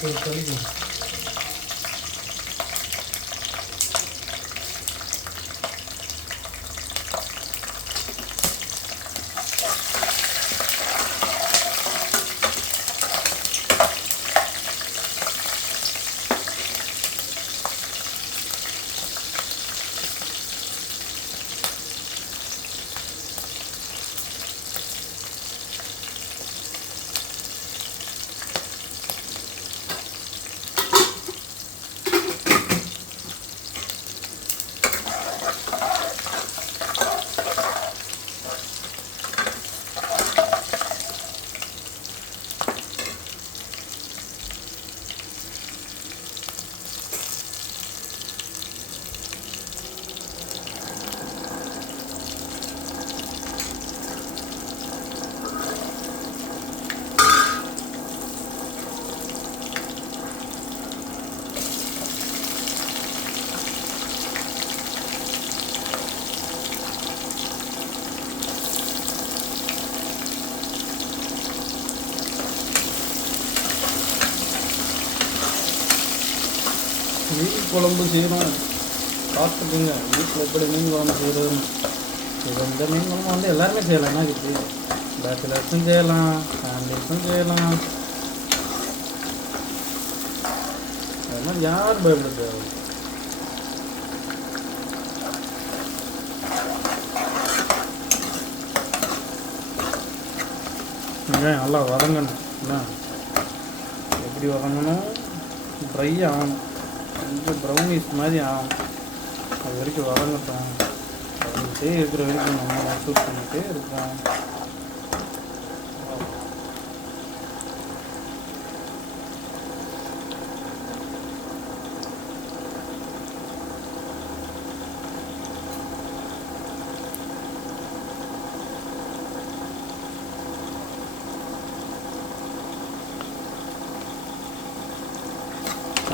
தெளிக்கும். மீன் குழம்பு செய்கிறோம், பார்த்துக்குங்க. வீட்டில் எப்படி மீன் குழம்பு செய்கிறதுன்னு. இந்த மீன் குழம்பு வந்து எல்லாருமே செய்யலாம். என்ன இருக்குது, பேச்சுலர்ஸும் செய்யலாம், ஃபேமிலிஸும் செய்யலாம். அதெல்லாம் யார் பயப்பட தேவை. வெங்காயம் நல்லா வதங்கணும். என்ன எப்படி வதங்கணும், ட்ரை ஆகணும், கொஞ்சம் ப்ரௌனிஷ் மாதிரி ஆகும். அது வரைக்கும் வதங்கட்டும். வதங்கிட்டே இருக்கிற வரைக்கும் நம்ம சூட் பண்ணிகிட்டே இருப்போம்.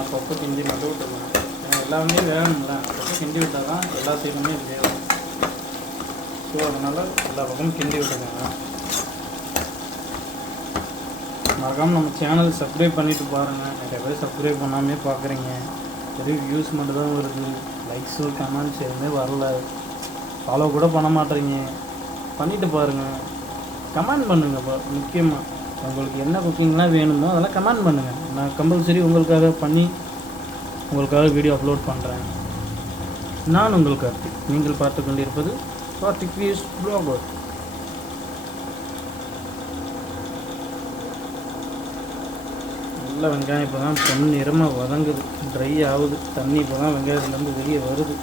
அப்பப்போ கிண்டி மட்டும் விட்டுருலாம். ஏன்னா எல்லாமே வேணும்ல, அப்பப்போ கிண்டி விட்டால் தான் எல்லா சைடுமே வேணும். ஸோ அதனால் எல்லா பக்கமும் கிண்டி விட்டுருக்காங்க. மறக்காமல் நம்ம சேனல் சப்ஸ்கிரைப் பண்ணிவிட்டு பாருங்கள். நிறைய பேர் சப்ஸ்கிரைப் பண்ணாமே பார்க்குறீங்க. வெறும் வியூஸ் மட்டும் தான் வருது, லைக்ஸு கமெண்ட்ஸ் எதுவுமே வரல. ஃபாலோ கூட பண்ண மாட்டேறீங்க. பண்ணிவிட்டு பாருங்கள், கமெண்ட் பண்ணுங்கப்பா. முக்கியமாக உங்களுக்கு என்ன குக்கிங்லாம் வேணுமோ அதெல்லாம் கமெண்ட் பண்ணுங்கள். நான் கம்பல்சரி உங்களுக்காக பண்ணி உங்களுக்காக வீடியோ அப்லோட் பண்ணுறேன். நான் உங்கள் கார்த்திக். நீங்கள் பார்த்து கொண்டிருப்பது கார்த்திக் விஎஸ் ப்ளாகர். நல்லா வெங்காயம் இப்போ தான் பொன்னிறமாக வதங்குது, ட்ரை ஆகுது. தண்ணி இப்போ தான் வெங்காயத்துலேருந்து வெளியே வருது.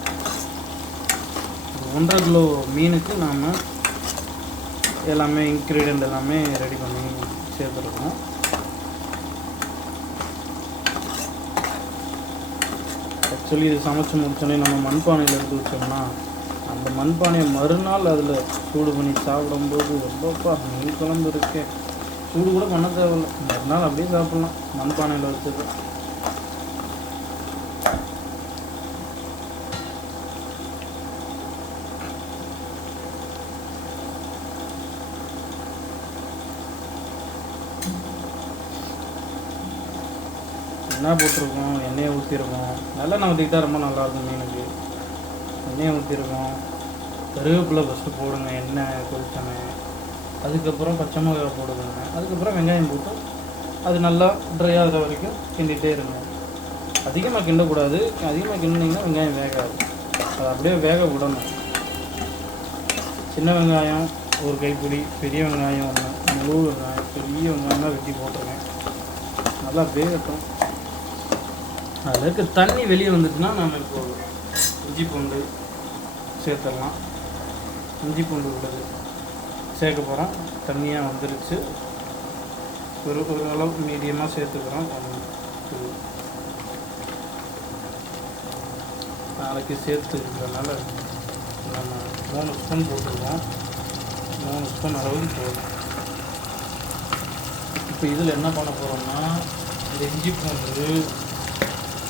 1.5 கிலோ மீனுக்கு நாம் எல்லாமே இன்க்ரீடியண்ட் எல்லாமே ரெடி பண்ணி சேர்த்துருக்கோம். ஆக்சுவலி இது சமைச்சு முடிச்சோடனே நம்ம மண்பானையில் எடுத்து வச்சோம்னா அந்த மண்பானையை மறுநாள் அதில் சூடு பண்ணி சாப்பிடும்போது ரொம்பப்பா மீன் குழம்பு இருக்கே, சூடு கூட பண்ண தேவையில்லை, மறுநாள் அப்படியே சாப்பிட்லாம் மண்பானையில் வச்சது. என்ன போட்டிருக்கோம், எண்ணெயை ஊற்றிருக்கோம். நல்லெண்ணெய் ஊற்றிக்கிட்டால் ரொம்ப நல்லாயிருக்கும் மீனுக்கு. எண்ணெயை ஊற்றிருக்கோம். கருவேப்பிலை ஃபஸ்ட்டு போடுங்க, எண்ணெய் கொதிச்சோன்னே. அதுக்கப்புறம் பச்சை மிளகாய் போடுங்க. அதுக்கப்புறம் வெங்காயம் போட்டு அது நல்லா ட்ரை ஆகிற வரைக்கும் கிண்டிகிட்டே இருங்க. அதிகமாக கிண்டக்கூடாது. அதிகமாக கிண்டிங்கன்னா வெங்காயம் வேகாது. அதை அப்படியே வேக விடணும். சின்ன வெங்காயம் ஒரு கைப்பிடி, பெரிய வெங்காயம் ஒன்று, முழு வெங்காயம், பெரிய வெங்காயம்லாம் வெட்டி போட்டுருங்க. நல்லா வேகட்டும். அதுக்கு தண்ணி வெளியே வந்துச்சுன்னா நம்ம இப்போ இஞ்சி பூண்டு சேர்த்துடலாம். இஞ்சி பூண்டு உள்ளது சேர்க்க போகிறோம். தண்ணியாக வந்துருச்சு. ஒரு அளவு மீடியமாக சேர்த்துக்கிறோம். நாளைக்கு சேர்த்து இருக்கிறதுனால நம்ம 3 ஸ்பூன் போட்டுருவோம். 3 ஸ்பூன் அளவுக்கு போதும். இப்போ இதில் என்ன பண்ண போகிறோம்னா, இந்த இஞ்சி பூண்டு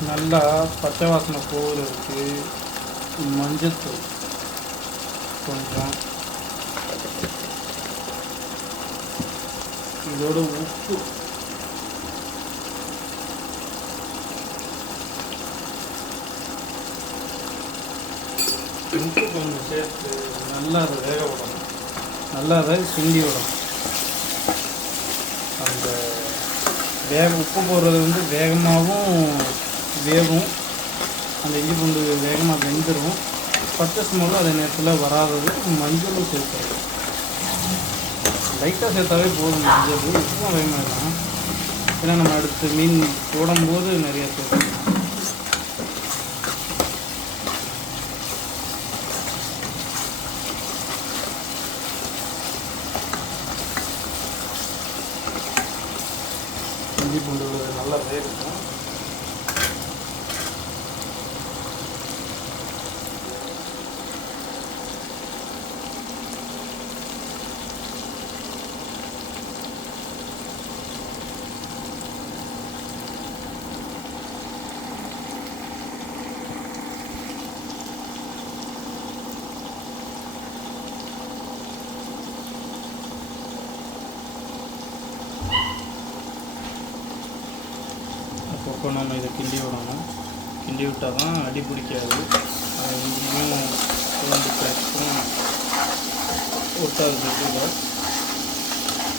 நல்லா பச்சை வாசனை போகிறதுக்கு மஞ்சத்தூள் கொஞ்சம், இதோட உப்பு உப்பு கொஞ்சம் சேர்த்து நல்லா அதை வேக விடணும். நல்லா அதை கிண்டி விடணும். அந்த உப்பு போடுறது வந்து வேகமாகவும் வேகும். அந்த இஞ்சி பூண்டு வேகமாக வெந்துடும். பச்சை ஸ்மெல்லும் அதே நேரத்தில் வராதது. மஞ்சளும் சேர்த்துருவோம். லைட்டாக சேர்த்தாவே போதும். மஞ்சள் உப்பும் அதே மாதிரி தான். ஏன்னா நம்ம அடுத்து மீன் போடும்போது நிறையா சேர்த்துக்கலாம். இஞ்சி பூண்டு நல்லா வேகட்டும். அப்போ நம்ம இதை கிண்டி விடணும். கிண்டி விட்டால் தான் அடி பிடிக்காது. அது இங்கேயும் குழம்பு பேக்கும் ஒட்டாது. சேர்த்துல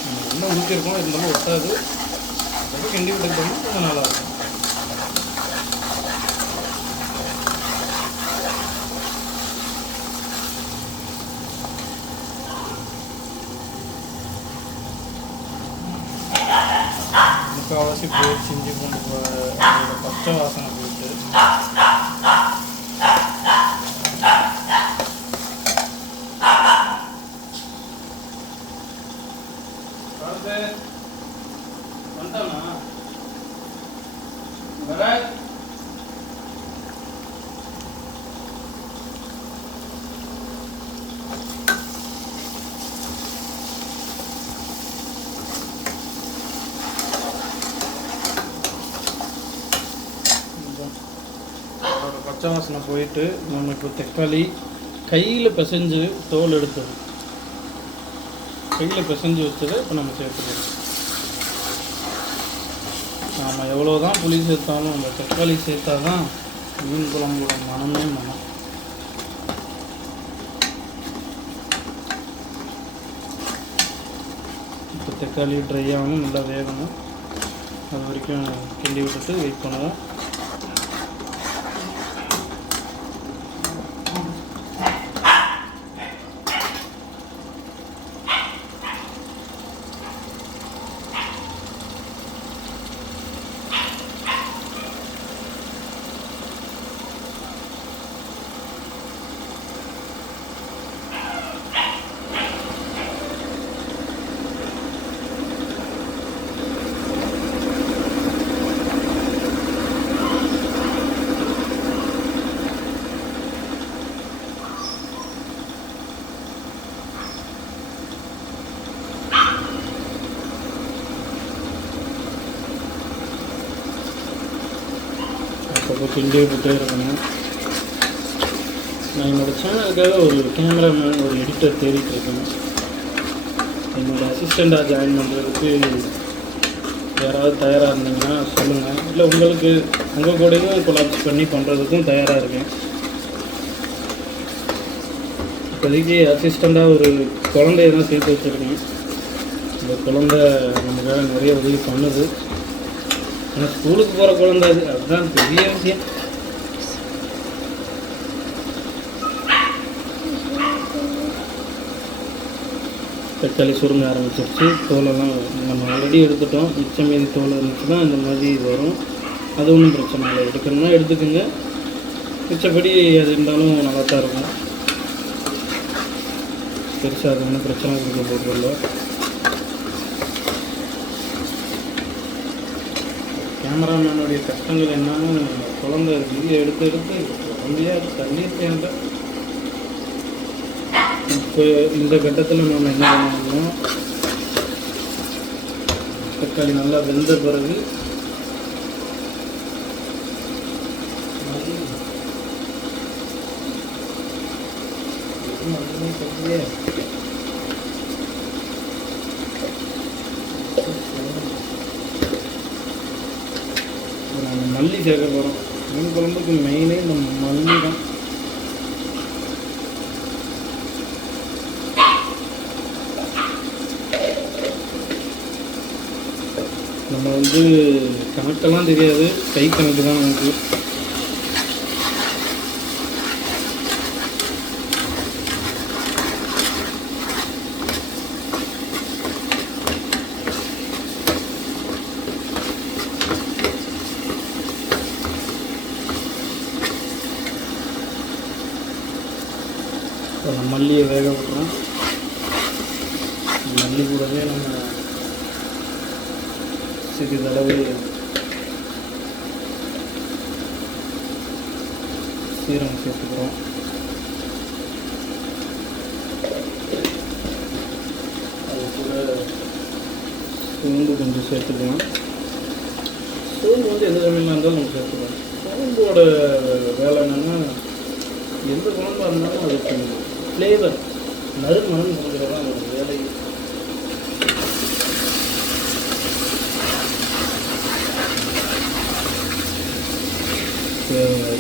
நம்ம என்ன ஊற்றிருக்கோம் இருந்தாலும் ஒட்டாது. அதுக்கு கிண்டி விட்டுக்கிட்டோம்னா கொஞ்சம் நல்லாயிருக்கும். முக்கால்வாசி போய் செஞ்சு கொண்டு அதோட பச்சை வாசனை போயிட்டு வந்துட்டானா வர பச்சை வாசனை போயிட்டு நம்ம இப்போ தக்காளி கையில் பிசைஞ்சு தோல் எடுத்தது, கையில் பிசைஞ்சு வச்சதை இப்போ நம்ம சேர்த்துக்கணும். நாம் எவ்வளோ தான் புளி சேர்த்தாலும் அந்த தக்காளி சேர்த்தா தான் மீன் குழம்போட மனமே மனம். இப்போ தக்காளி ட்ரை ஆகணும், நல்லா வேகணும். அது வரைக்கும் கிண்டி விட்டுட்டு வெயிட் பண்ணுவோம். அப்போ கிண்டி விட்டுட்டே இருக்கணும். நான் என்னோடய சேனலுக்காக ஒரு கேமராமேன், ஒரு எடிட்டர் தேடிட்டு இருக்கேன். என்னோடய அசிஸ்டண்ட்டாக ஜாயின் பண்ணுறதுக்கு யாராவது தயாராக இருந்தீங்கன்னா சொல்லுங்கள். இல்லை உங்களுக்கு உங்கள் கூடயும் கொலாப்ஸ் பண்ணி பண்ணுறதுக்கும் தயாராக இருக்கேன். இப்போதைக்கு அசிஸ்டண்ட்டாக ஒரு குழந்தைய தான் சேர்த்து வச்சுருக்கேன். இந்த குழந்தை நமக்காக நிறைய உதவி பண்ணுது. ஆனால் ஸ்கூலுக்கு போகிற குழந்தை அதுதான் பெரிய விஷயம். தக்காளி சுருங்க ஆரம்பிச்சிருச்சு. தோலெல்லாம் நம்ம ஆல்ரெடி எடுத்துட்டோம். மிச்சம் மீதி தோல் இருந்துச்சுன்னா இந்த மாதிரி வரும். அது ஒன்றும் பிரச்சனை இல்லை. எடுக்கணும்னா எடுத்துக்கோங்க. மிச்சப்படி அது இருந்தாலும் நல்லா தான் இருக்கும். பெருசாக அது ஒன்றும் பிரச்சனை கொடுக்க போகிறதில்ல. கேமராமேனுடைய கஷ்டங்கள் என்னன்னு குழந்தை வீடியோ எடுத்து குழந்தையா தள்ளியிருக்கேன். இப்போ இந்த கட்டத்தில் நம்ம என்ன பண்ணணும்னா, தக்காளி நல்லா வெந்த பிறகு மல்லி சேர்க்க போகிறோம். மீன் குழம்புக்கு மெயினே இந்த மல்லி தான். நம்ம வந்து கணக்கெல்லாம் தெரியாது, கை கணக்கு தான் நமக்கு. இப்போ நம்ம மல்லியை வேக விட்டுறோம். மல்லி கூடவே நம்ம சிறிதளவு சீரகம் சேர்த்துக்கிறோம். அது கூட சோம்பு கொஞ்சம் சேர்த்துக்கலாம். சோம்பு வந்து எந்த சமையலாக இருந்தாலும் நம்ம சேர்த்துக்கலாம். சோம்போட வேலை என்னென்னா, எந்த குழம்பா இருந்தாலும் அதுக்கு ஃப்ளேவர் நறுமணம் கொடுக்குறது தான் அதோட வேலை.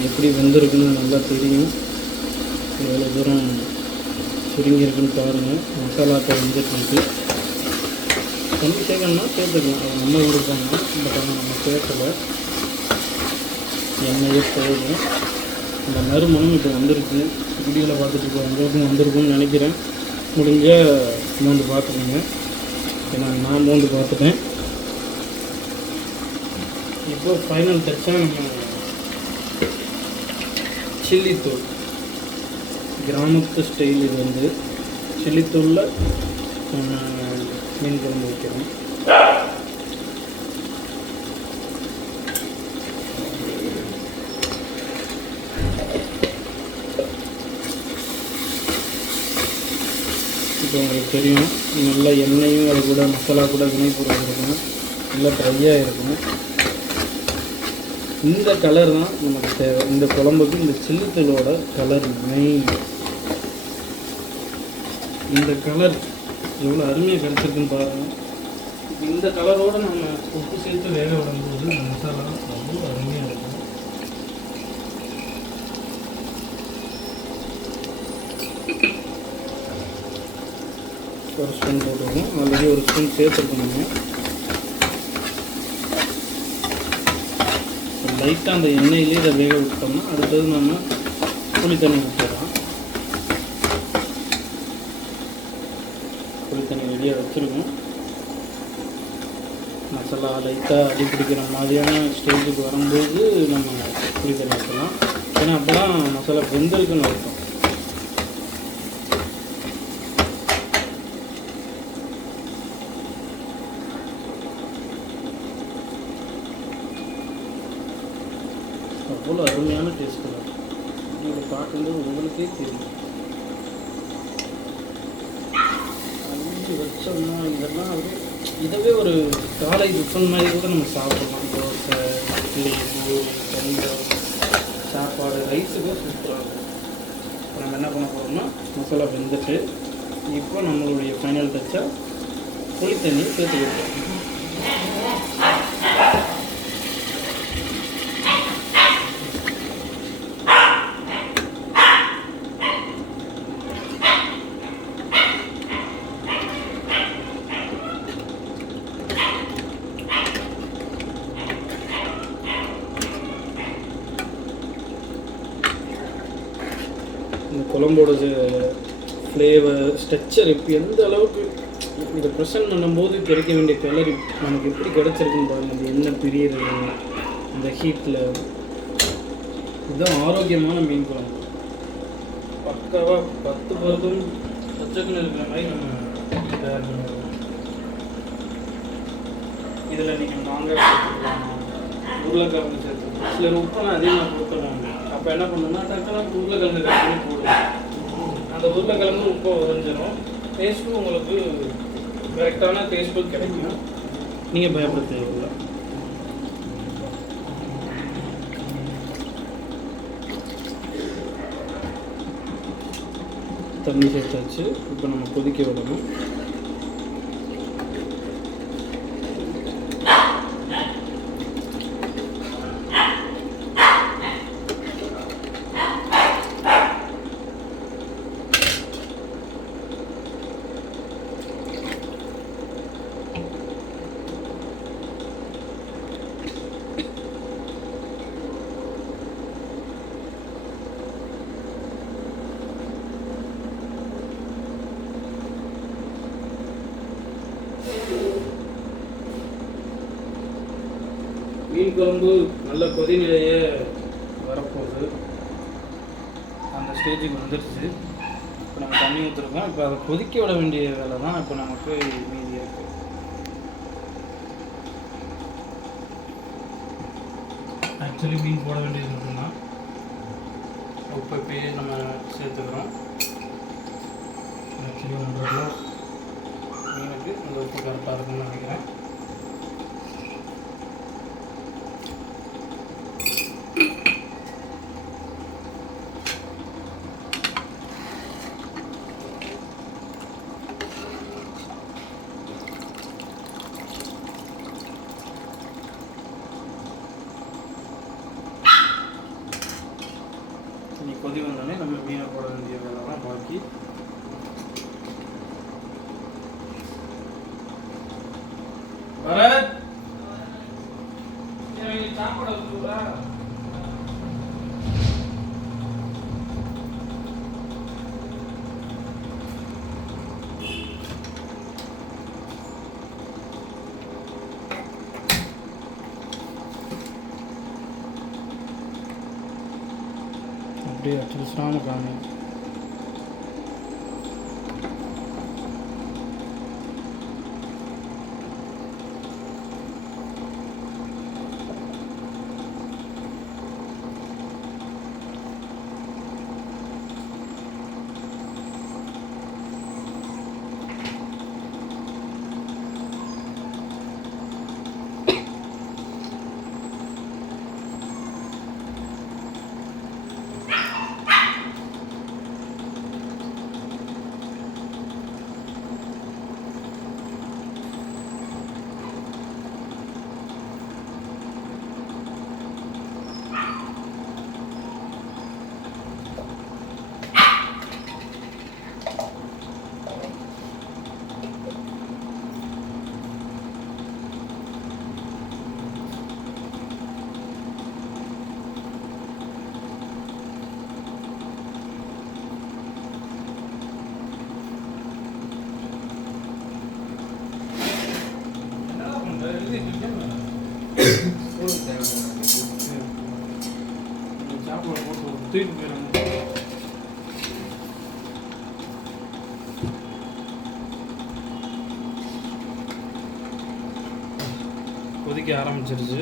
எப்படி வெந்திருக்குன்னு நல்லா தெரியும். எவ்வளோ தூரம் சுருங்கியிருக்குன்னு பாருங்கள். மசாலாக்கள் வெந்துட்டு தண்ணி சேர்க்கணும்னா சேர்த்துக்கலாம், அது நம்ம விருப்பம் தான். பட் ஆனால் நம்ம சேர்க்கலை, எண்ணெயே போதும். இந்த நறுமணம் இப்போ வந்துருக்கு. வீடியோவில் பார்த்துட்டு இப்போ உங்களுக்கும் வந்திருக்கும்னு நினைக்கிறேன். முடிஞ்சால் மோந்து பார்த்துக்கோங்க. ஏன்னா நான் மோந்து பார்த்துட்டேன். இப்போ ஃபைனல் டச்சாக நம்ம சில்லித்தூள், கிராமத்து ஸ்டைல். இது வந்து சில்லித்தூளில் நம்ம மீன் குழம்பு வைக்கிறோம். இப்போ உங்களுக்கு தெரியும், நல்லா எண்ணெயும் அது கூட மசாலா கூட வினைப்பொருள் இருக்கும், நல்லா ட்ரையாக இருக்கும். இந்த கலர் தான் நமக்கு தேவை. இந்த குழம்புக்கு இந்த சில்லித்தூளோட கலர் மெயின். இந்த கலர் எவ்வளோ அருமையாக கிடச்சிருக்குன்னு பாருங்கள். இந்த கலரோடு நம்ம உப்பு சேர்த்து வேக விடும்போது இந்த மசாலா ரொம்ப அருமையாக இருக்கும். ஒரு ஸ்பூன் போட்டுருக்கோம். ஆல்ரெடி ஒரு ஸ்பூன் சேர்த்துருக்கோம். லைட்டாக அந்த எண்ணெயிலே இதை வேக விட்டோம்னா அடுத்தது நம்ம புளி தண்ணி ஊற்றிடலாம். புளி தண்ணி ரெடியாக வச்சுருக்கோம். மசாலா லைட்டாக அடி பிடிக்கிற மாதிரியான ஸ்டேஜுக்கு வரும்போது நம்ம புளி தண்ணி ஊற்றலாம். ஏன்னா அப்போ தான் மசாலா வெந்திருக்குன்னு அர்த்தம். அவ்வளோ அருமையான டேஸ்ட் தான். நீங்கள் பார்க்கும்போது உங்களுக்கே தெரியும். அஞ்சு வச்சோம்னா இதெல்லாம் அப்படியே இதவே ஒரு காலை டிஃபன் மாதிரி கூட நம்ம சாப்பிடலாம். தோசை, இட்லி, பூரி, பொங்கல், சாப்பாடு, ரைஸுக்கு சூப்பராக இருக்கும். இப்போ நம்ம என்ன பண்ண போகிறோம்னா, மசாலா வெந்துட்டு இப்போ நம்மளுடைய ஃபைனல் டச்சாக புளி தண்ணியை சேர்த்து வைக்கிறோம். இந்த குழம்போட ஃப்ளேவர், ஸ்ட்ரக்சர் இப்போ எந்த அளவுக்கு இதை ப்ரெசென்ட் பண்ணும்போது கிடைக்க வேண்டிய கலர் நமக்கு எப்படி கிடச்சிருக்குன்னு பாருங்கள். அது என்ன பிரியிறது இந்த ஹீட்டில். இதுதான் ஆரோக்கியமான மீன் குழம்பு. பக்காவாக 10% பச்சைக்குன்னு இருக்கிற மாதிரி நம்ம தயார் பண்ணுவோம். இதில் நீங்கள் மாங்காய் சேர்த்துக்கலாம், உருளைக்கிழங்கு சேர்த்துக்கலாம். சிலர் உப்பெல்லாம் அதிகமாக கொடுத்துருவாங்க. அப்போ என்ன பண்ணணும்னா டக்குனு உருளைக்கிழங்கு கட் பண்ணி போடுவோம். அந்த உருளைக்கிழங்கு உப்பை உறிஞ்சிடும். டேஸ்ட்டும் உங்களுக்கு கரெக்டான டேஸ்ட்டும் கிடைக்கும். நீங்கள் பயப்பட தேவையில்லை. தண்ணி சேர்த்தாச்சு. இப்போ நம்ம கொதிக்க விடணும். மீன் குழம்பு நல்ல கொதிநிலையே வரப்போகுது. அந்த ஸ்டேஜுக்கு வந்துடுச்சு. இப்போ நம்ம தண்ணி ஊற்றிருக்கோம். இப்போ அதை கொதிக்க விட வேண்டிய வேலை தான் இப்போ நமக்கு மீதி இருக்குது. ஆக்சுவலி மீன் போட வேண்டியது மட்டும்தான். உப்பு இப்போயே நம்ம சேர்த்துக்கிறோம். ஆக்சுவலி 1.5 கிலோ மீனுக்கு இந்த உப்பு கரெக்டாக இருக்குன்னு நினைக்கிறேன். கொதி வந்தோடனே நம்ம மீனை போட வேண்டிய வேலை தான் பாக்கி. பரத் சாப்பாடு வச்சுருவா. அப்படியே அச்சுசான காணி. சாப்பாடு போட்டு தூக்கி போயிடுறாங்க. கொதிக்க ஆரம்பிச்சிருச்சு.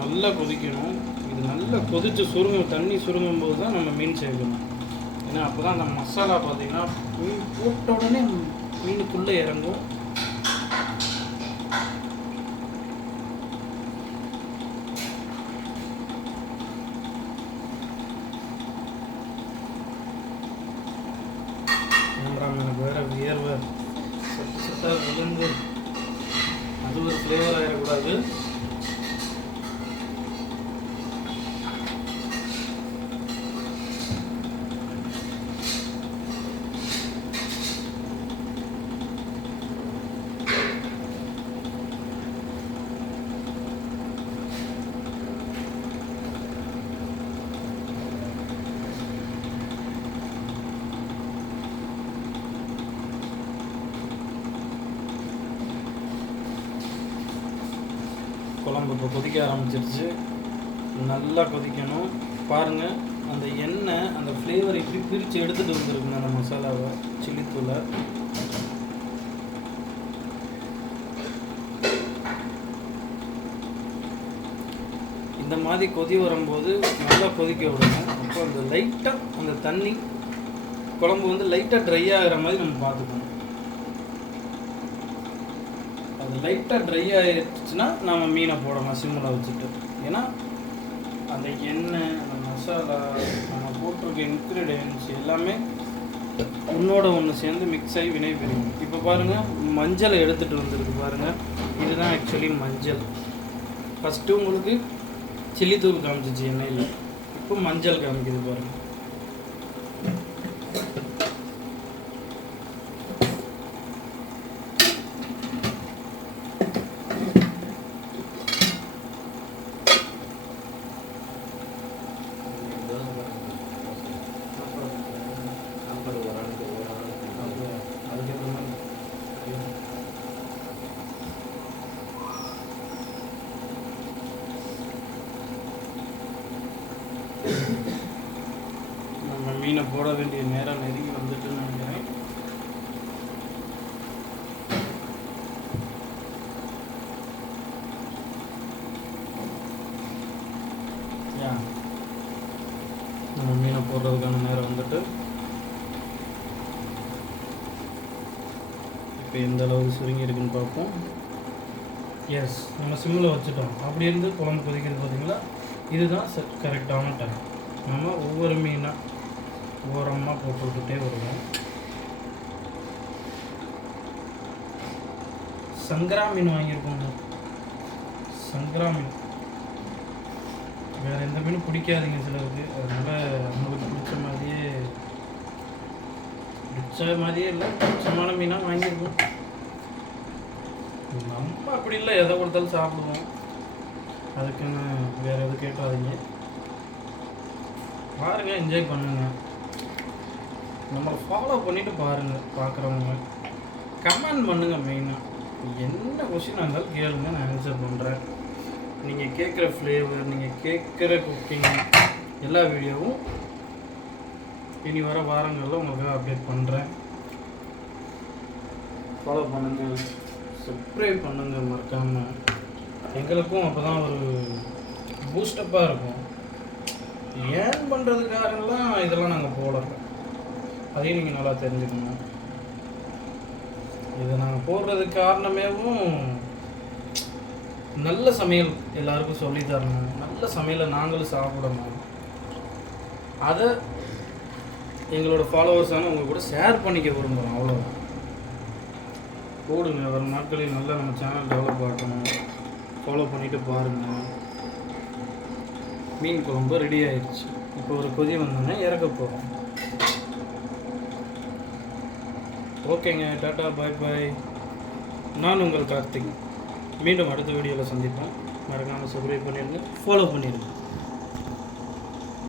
நல்லா கொதிக்கணும். இது நல்லா கொதித்து தண்ணி சுருங்கும் போது தான் நம்ம மீன் சேர்க்கணும். ஏன்னா அப்போ தான் அந்த மசாலா பார்த்திங்கன்னா மீன் போட்ட உடனே மீனுக்குள்ளே இறங்கும். எனக்கு வேறு வியர்வை சட்டாக விழுந்து அது ஒரு ஃப்ளேவர் ஆகிடக்கூடாது. குழம்பு இப்போ கொதிக்க ஆரம்பிச்சிருச்சு. நல்லா கொதிக்கணும். பாருங்கள் அந்த எண்ணெய் அந்த ஃப்ளேவர் இப்படி பிரித்து எடுத்துகிட்டு வந்துருக்குங்க அந்த மசாலாவை, சில்லித்தூளை. இந்த மாதிரி கொதி வரும்போது நல்லா கொதிக்க விடணும். அப்போ அந்த லைட்டாக அந்த தண்ணி குழம்பு வந்து லைட்டாக ட்ரை ஆகிற மாதிரி நம்ம பார்த்துக்கணும். அது லைட்டாக ட்ரை ஆகிடுச்சுன்னா நம்ம மீனை போடலாம் சிம்மில் வச்சுட்டு. ஏன்னா அந்த எண்ணெய், அந்த மசாலா, நம்ம போட்டிருக்க இன்க்ரீடியன்ஸ் எல்லாமே ஒன்றோட ஒன்று சேர்ந்து மிக்ஸ் ஆகி வினை பெறும். இப்போ பாருங்கள் மஞ்சளை எடுத்துகிட்டு வந்துருக்கு பாருங்கள். இதுதான் ஆக்சுவலி மஞ்சள். ஃபஸ்ட்டு உங்களுக்கு சில்லித்தூள் காமிச்சிச்சு எண்ணெயில், இப்போ மஞ்சள் காமிக்குது பாருங்கள். போட வேண்டிய நேரம் நெருங்கி வந்துட்டுன்னு நினைக்கிறேன். நம்ம மீனை போடுறதுக்கான நேரம் வந்துட்டு இப்போ எந்த அளவுக்கு சுருங்கி இருக்குன்னு பார்ப்போம். எஸ், நம்ம சிம்மில் வச்சுட்டோம். அப்படி இருந்து குழம்பு கொதிக்கிறது பார்த்தீங்களா, இதுதான் கரெக்டான டைம். நம்ம ஒவ்வொரு மீனாக ஓரமாக போட்டு விட்டுட்டே வருவோம். சங்கரா மீன் வாங்கியிருக்கோங்க. சங்கரா மீன் வேறு எந்த மீனும் பிடிக்காதீங்க சிலருக்கு. அதனால் நம்மளுக்கு பிடிச்ச மாதிரியே இல்லை, பிடிச்சமான மீனாக வாங்கியிருக்கோம். நம்ம அப்படி இல்லை, எதை கொடுத்தாலும் சாப்பிடுவோம். அதுக்குன்னு வேறு எதுவும் கேட்காதீங்க. பாருங்கள், என்ஜாய் பண்ணுங்கள். நம்மளை ஃபாலோ பண்ணிவிட்டு பாருங்கள். பார்க்குறவங்க கமெண்ட் பண்ணுங்கள். மெயினாக என்ன கொஸ்டினாக இருந்தாலும் கேளுங்க, நான் ஆன்சர் பண்ணுறேன். நீங்கள் கேட்குற ஃப்ளேவர், நீங்கள் கேட்குற குக்கிங் எல்லா வீடியோவும் இனி வர வாரங்களில் உங்களுக்கு அப்டேட் பண்ணுறேன். ஃபாலோ பண்ணுங்கள், சப்ஸ்கிரைப் பண்ணுங்கள் மறக்காமல். எங்களுக்கும் அப்போ தான் ஒரு பூஸ்டப்பாக இருக்கும். ஏன் பண்ணுறதுக்காகலாம் இதெல்லாம் நாங்கள் போடலை, அதையும் நீங்கள் நல்லா தெரிஞ்சுக்கணும். இதை நாங்கள் போடுறதுக்கு காரணமேவும் நல்ல சமையல் எல்லாருக்கும் சொல்லி தரணும், நல்ல சமையலை நாங்களும் சாப்பிடணும். அதை எங்களோட ஃபாலோவர்ஸான உங்கள் கூட ஷேர் பண்ணிக்க விரும்புகிறோம். அவ்வளோதான். போடுங்க, வரும் நாட்களில் நல்லா நம்ம சேனல் டெவலப் ஆகணும். ஃபாலோ பண்ணிவிட்டு பாருங்கள். மீன் குழம்பு ரெடி ஆயிடுச்சு. இப்போ ஒரு கொதி வந்தோடனே இறக்க போகிறோம். ஓகேங்க, டாட்டா, பாய் பாய். நான் உங்கள் கார்த்திக். மீண்டும் அடுத்த வீடியோவில் சந்திப்போம். மறக்காமல் சப்ஸ்கிரைப் பண்ணிடுங்க, ஃபாலோ பண்ணிடுங்க.